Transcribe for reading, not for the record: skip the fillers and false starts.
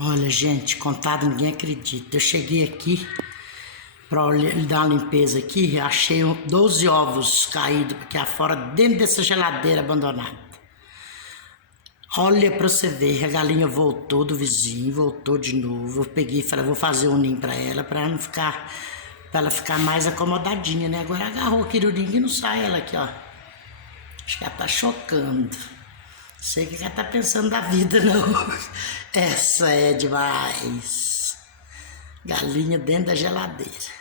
Olha, gente, contado ninguém acredita. Eu cheguei aqui para dar uma limpeza aqui, achei 12 ovos caídos aqui afora, dentro dessa geladeira abandonada. Olha pra você ver, a galinha voltou do vizinho, voltou de novo. Eu peguei e falei, vou fazer um ninho pra ela, pra não ficar, pra ela ficar mais acomodadinha, né? Agora agarrou aqui no ninho e não sai ela aqui, ó. Acho que ela tá chocando. Sei o que ela tá pensando da vida, não. Essa é demais. Galinha dentro da geladeira.